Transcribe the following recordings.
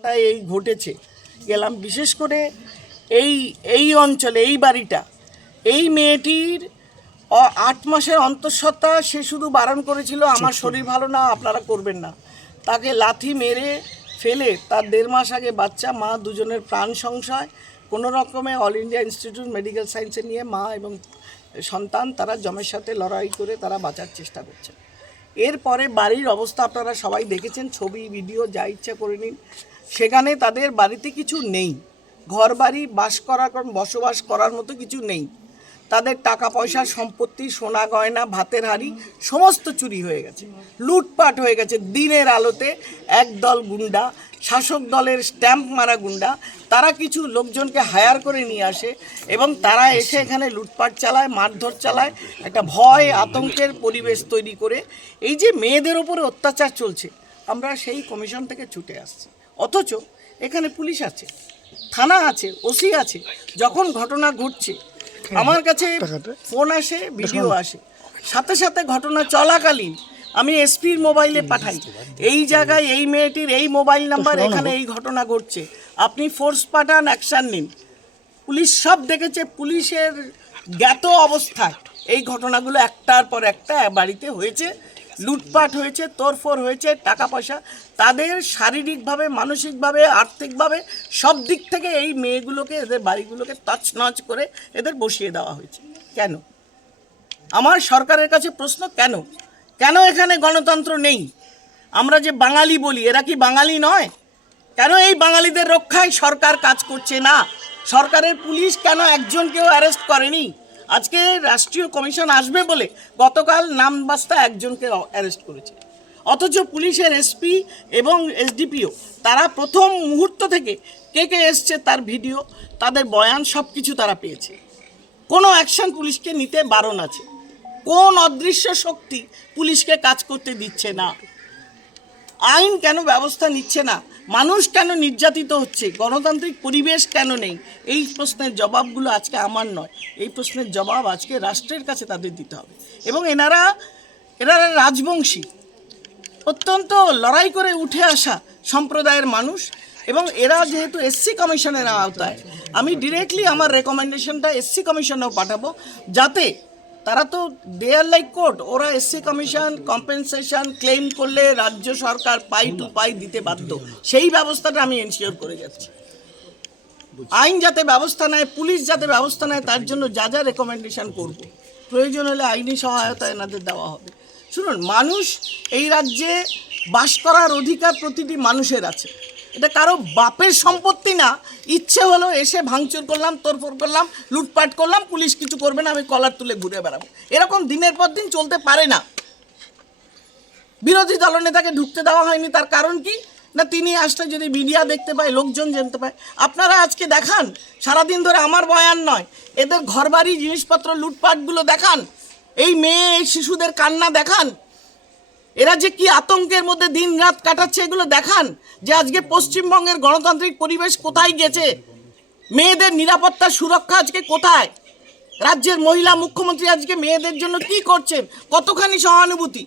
ঘটনাটা এই ঘটেছে। গেলাম বিশেষ করে এই এই অঞ্চলে এই বাড়িটা। এই মেয়েটির আট মাসের অন্তঃসত্ত্বা সে শুধু বারণ করেছিল আমার শরীর ভালো না আপনারা করবেন না। তাকে লাথি মেরে ফেলে তার দেড় মাস আগে বাচ্চা মা দুজনের প্রাণ সংশয়। কোনো রকমে অল ইন্ডিয়া ইনস্টিটিউট মেডিকেল সায়েন্সে নিয়ে মা এবং সন্তান তারা জমের সাথে লড়াই করে তারা বাঁচার চেষ্টা করছে। এরপরে বাড়ির অবস্থা আপনারা সবাই দেখেছেন, ছবি, ভিডিও, যা ইচ্ছা করে নিন। সেখানে তাদের বাড়িতে কিছু নেই। ঘর বাড়ি বাস করার বসবাস করার মতো কিছু নেই। তাদের টাকা পয়সা সম্পত্তি, সোনা গয়না, ভাতের হাড়ি, সমস্ত চুরি হয়ে গেছে। লুটপাট হয়ে গেছে দিনের আলোতে। একদল গুন্ডা, শাসক দলের স্ট্যাম্প মারা গুন্ডা, তারা কিছু লোকজনকে হায়ার করে নিয়ে আসে এবং তারা এসে এখানে লুটপাট চালায়, মারধর চালায়, একটা ভয়, আতঙ্কের পরিবেশ তৈরি করে। এই যে মেয়েদের ওপরে অত্যাচার চলছে, আমরা সেই কমিশন থেকে ছুটে আসছি। অথচ এখানে পুলিশ আছে, থানা আছে, ওসি আছে। যখন ঘটনা ঘটছে আমার কাছে ফোন আসে ভিডিও আসে। সাথে সাথে ঘটনা চলাকালীন আমি এসপির মোবাইলে পাঠাই। এই জায়গায় এই মেয়েটির এই মোবাইল নাম্বার এখানে এই ঘটনা ঘটছে। আপনি ফোর্স পাঠান অ্যাকশান নিন। পুলিশ সব দেখেছে পুলিশের জ্ঞাত অবস্থায়। এই ঘটনাগুলো একটার পর একটা বাড়িতে হয়েছে। লুটপাট হয়েছে তোড়ফোড় হয়েছে, টাকা পয়সা। তাদের শারীরিকভাবে, মানসিকভাবে, আর্থিকভাবে সব দিক থেকে এই মেয়েগুলোকে, এদের বাড়িগুলোকে তছনছ করে এদের বসিয়ে দেওয়া হয়েছে। কেন? আমার সরকারের কাছে প্রশ্ন, কেন? কেন এখানে গণতন্ত্র নেই? আমরা যে বাঙালি বলি, এরা কি বাঙালি নয়? কেন এই বাঙালিদের রক্ষায় সরকার কাজ করছে না? সরকারের পুলিশ কেন একজনকেও অ্যারেস্ট করেনি? আজকে রাষ্ট্রীয় কমিশন আসবে বলে গতকাল নামবাস্তা একজনকে অ্যারেস্ট করেছে। অথচ পুলিশের এসপি এবং এসডিপিও তারা প্রথম মুহূর্ত থেকে কে কে এসছে তার ভিডিও, তাদের বয়ান সব কিছু তারা পেয়েছে। কোনো অ্যাকশন পুলিশকে নিতে বারণ আছে। কোন অদৃশ্য শক্তি পুলিশকে কাজ করতে দিচ্ছে না। আইন কেন ব্যবস্থা নিচ্ছে না? মানুষ কেন নির্যাতিত হচ্ছে? গণতান্ত্রিক পরিবেশ কেন নেই? এই প্রশ্নের জবাবগুলো আজকে আমার নয়। এই প্রশ্নের জবাব আজকে রাষ্ট্রের কাছে তাদের দিতে হবে। এবং এনারা এনারা রাজবংশী। অত্যন্ত লড়াই করে উঠে আসা সম্প্রদায়ের মানুষ। এবং এরা যেহেতু এসসি কমিশনের আওতায়, আমি ডিরেক্টলি আমার রেকমেন্ডেশনটা এসসি কমিশনেও পাঠাবো। যাতে তারা তো দেয়ার লাইক কোর্ট, ওরা এসসি কমিশন কম্পেনসেশন ক্লেম করলে রাজ্য সরকার পাই টু পাই দিতে বাধ্য। সেই ব্যবস্থাটা আমি এনশিওর করে যাচ্ছি। আইন যাতে ব্যবস্থা নেয়, পুলিশ যাতে ব্যবস্থা নেয়, তার জন্য যা যা রেকমেন্ডেশন করব। প্রয়োজন হলে আইনি সহায়তা এনাদের দেওয়া হবে। শুনুন, মানুষ এই রাজ্যে বাস করার অধিকার প্রতিটি মানুষের আছে। এটা কারও বাপের সম্পত্তি না। ইচ্ছে হলো এসে ভাঙচুর করলাম তোরফোর করলাম, লুটপাট করলাম, পুলিশ কিছু করবে না, আমি কলার তুলে ঘুরে বেড়াবো। এরকম দিনের পর দিন চলতে পারে না। বিরোধী দলনেতাকে ঢুকতে দেওয়া হয়নি, তার কারণ কি? না, তিনি আসলে যদি মিডিয়া দেখতে পায়, লোকজন জানতে পায়। আপনারা আজকে দেখান, সারাদিন ধরে আমার বয়ান নয়, এদের ঘরবাড়ি জিনিসপত্র লুটপাটগুলো দেখান, এই মেয়ে, এই শিশুদের কান্না দেখান। এরা যে কি আতঙ্কের মধ্যে দিন রাত কাটাচ্ছে এগুলো দেখান যে আজকে পশ্চিমবঙ্গের গণতান্ত্রিক পরিবেশ কোথায় গেছে? মেয়েদের নিরাপত্তা সুরক্ষা আজকে কোথায়? রাজ্যের মহিলা মুখ্যমন্ত্রী আজকে মেয়েদের জন্য কি করছেন? কতখানি সহানুভূতি?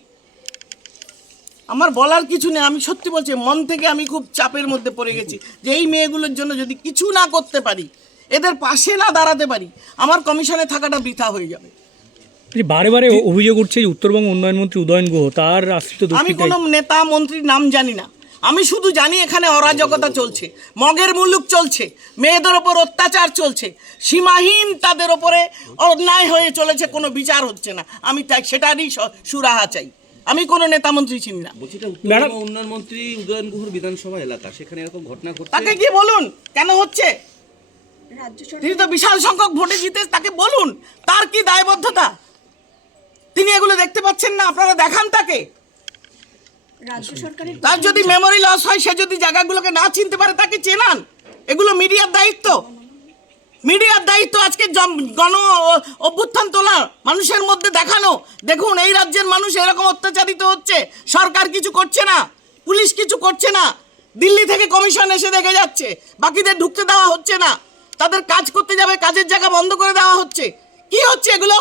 আমার বলার কিছু নেই, আমি সত্যি বলছি, মন থেকে আমি খুব চাপের মধ্যে পড়ে গেছি যে এই মেয়েগুলোর জন্য যদি কিছু না করতে পারি, এদের পাশে না দাঁড়াতে পারি, আমার কমিশনে থাকাটা বৃথা হয়ে যাবে। বারে বারে অভিযোগ উঠছে যে উত্তরবঙ্গ উন্নয়ন মন্ত্রী উদয়ন গুহ তার আশ্রিত আমি কোনো নেতা মন্ত্রীর নাম জানি না। আমি শুধু জানি এখানে অরাজকতা চলছে। মগের মুলুক চলছে। মেয়েদের ওপর অত্যাচার চলছে। সীমাহীন তাদের ওপরে অন্যায় হয়ে চলেছে কোনো বিচার হচ্ছে না। আমি তাই সেটারই সুরাহা চাই। আমি কোনো নেতা মন্ত্রী চিনি না। উন্নয়ন মন্ত্রী উদয়ন গুহর বিধানসভা এলাকা সেখানে এরকম ঘটনা ঘটছে? তাকে কি বলুন? কেন হচ্ছে? তিনি তো বিশাল সংখ্যক ভোটে জিতে তাকে বলুন। তার কি দায়বদ্ধতা? তিনি এগুলো দেখতে পাচ্ছেন না আপনারা দেখান তাকে। তার যদি মেমোরি লস হয় সে যদি জায়গাগুলোকে না চিনতে পারে তাকে চেনান। এগুলো মিডিয়ার দায়িত্ব। মিডিয়ার দায়িত্ব আজকে গণ অভ্যুত্থান তোলা মানুষের মধ্যে দেখানো। দেখুন এই রাজ্যের মানুষ এরকম অত্যাচারিত হচ্ছে। সরকার কিছু করছে না পুলিশ কিছু করছে না। দিল্লি থেকে কমিশন এসে দেখে যাচ্ছে বাকিদের ঢুকতে দেওয়া হচ্ছে না। তাদের কাজ করতে যাবে কাজের জায়গা বন্ধ করে দেওয়া হচ্ছে। কি হচ্ছে এগুলো?